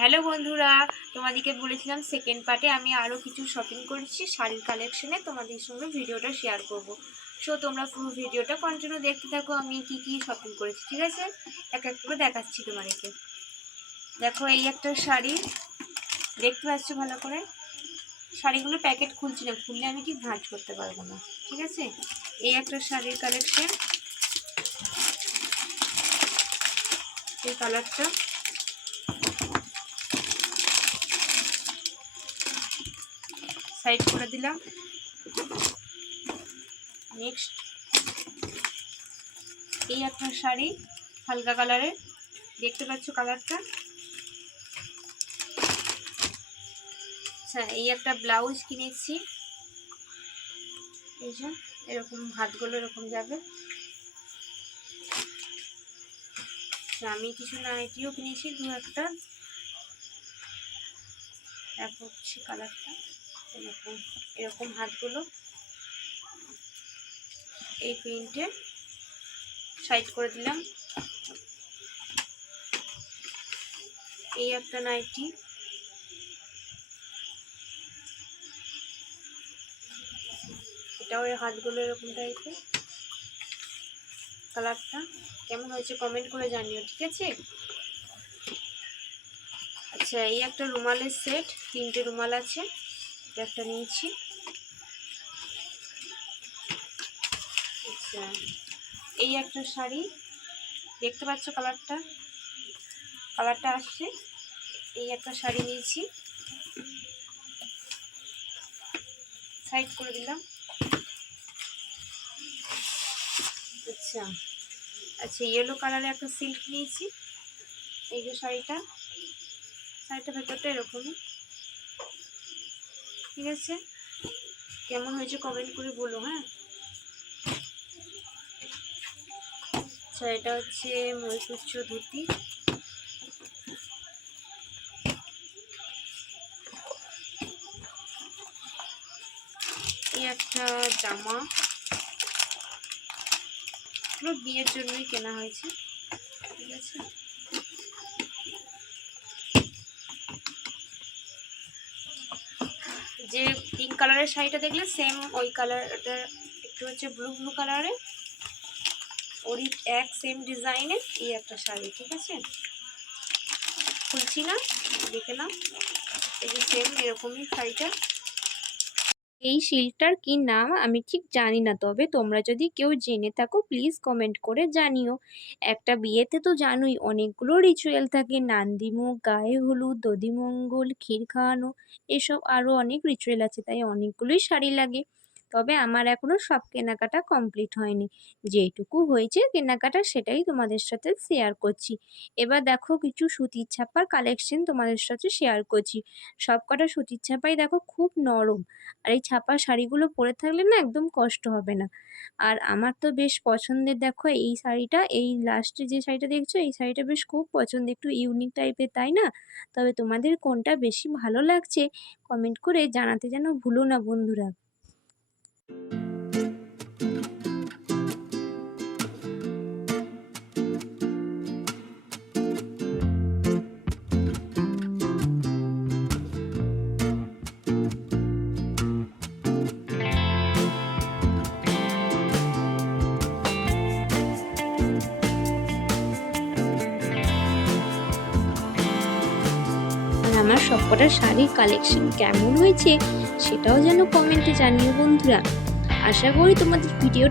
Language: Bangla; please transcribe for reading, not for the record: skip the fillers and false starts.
হ্যালো বন্ধুরা, তোমাদেরকে বলেছিলাম সেকেন্ড পার্টে আমি আরও কিছু শপিং করেছি শাড়ির কালেকশনে, তোমাদের সঙ্গে ভিডিওটা শেয়ার করব। সো তোমরা পুরো ভিডিওটা কন্টিনিউ দেখতে থাকো আমি কি কি শপিং করেছি। ঠিক আছে, এক এক করে দেখাচ্ছি তোমাদেরকে। দেখো, এই একটা শাড়ি দেখতে পাচ্ছ ভালো করে। শাড়িগুলো প্যাকেট খুলছি না, খুললে আমি ঠিক ভাঁজ করতে পারবো না। ঠিক আছে, এই একটা শাড়ির কালেকশন। এই কালারটা সাইড করে দিলাম। নেক্সট এই একটা শাড়ি হালকা কালারের, দেখতে পাচ্ছ কালারটা। আচ্ছা, এই একটা ব্লাউজ কিনেছি, এই যে এরকম হাতগুলো এরকম যাবে। আমি কিছু নাইটিও কিনেছি দু একটা, দেখো হচ্ছে কালারটা এরকম, এরকম হাতগুলো এই প্রিন্টে সাইড করে দিলাম। এই একটা নাইটি, এটাও এই হাতগুলো এরকম টাইপের। কালারটা কেমন হয়েছে কমেন্ট করে জানিও, ঠিক আছে। আচ্ছা, এই একটা রুমালের সেট, তিনটে রুমাল আছে, এটা একটা নিয়েছি। আচ্ছা, এই একটা শাড়ি দেখতে পাচ্ছ কালারটা আসছে। এই একটা শাড়ি নিয়েছি, সাইড করে দিলাম। আচ্ছা আচ্ছা, ইয়েলো কালারের একটা সিল্ক নিয়েছি। এই যে শাড়িটা ভেতরটা এরকমই। ঠিক আছে, কেমন হয়েছে কমেন্ট করে বলো। হ্যাঁ, আচ্ছা, এটা হচ্ছে ময়ূরপুচ্ছ ধুতি। এই একটা জামা, পুরো বিয়ের জন্যই কেনা হয়েছে। ঠিক আছে, যে পিঙ্ক কালারের শাড়িটা দেখলে সেম ওই কালারটা, একটু হচ্ছে ব্লু কালারে, ওরই এক সেম ডিজাইনের এই একটা শাড়ি। ঠিক আছে, খুলছি না, দেখে নাও। এই যে সেম এরকমই শাড়িটা। এই সিল্কটার কি নাম আমি ঠিক জানি না, তবে তোমরা যদি কেউ জেনে থাকো প্লিজ কমেন্ট করে জানিও। একটা বিয়েতে তো জানোই অনেকগুলো রিচুয়াল থাকে, নান্দিমুখ, গায়ে হলুদ, দধিমঙ্গল, ক্ষীর খাওয়ানো, এসব আরও অনেক রিচুয়াল আছে, তাই অনেকগুলোই শাড়ি লাগে। তবে আমার এখনও সব কেনাকাটা কমপ্লিট হয়নি, যেটুকু হয়েছে কেনাকাটা সেটাই তোমাদের সাথে শেয়ার করছি। এবার দেখো, কিছু সুতির ছাপার কালেকশন তোমাদের সাথে শেয়ার করছি। সব কটা সুতির ছাপাই দেখো খুব নরম, আর এই ছাপা শাড়িগুলো পরে থাকলে না একদম কষ্ট হবে না। আর আমার তো বেশ পছন্দের, দেখো এই শাড়িটা, এই লাস্টে যে শাড়িটা দেখছো এই শাড়িটা বেশ খুব পছন্দের, একটু ইউনিক টাইপের, তাই না? তবে তোমাদের কোনটা বেশি ভালো লাগছে কমেন্ট করে জানাতে যেন ভুলো না বন্ধুরা। আমার সবকটা শাড়ির কালেকশন কেমন হয়েছে সেটাও যেন কমেন্টে জানিও বন্ধুরা। আশা করি তোমাদের ভিডিও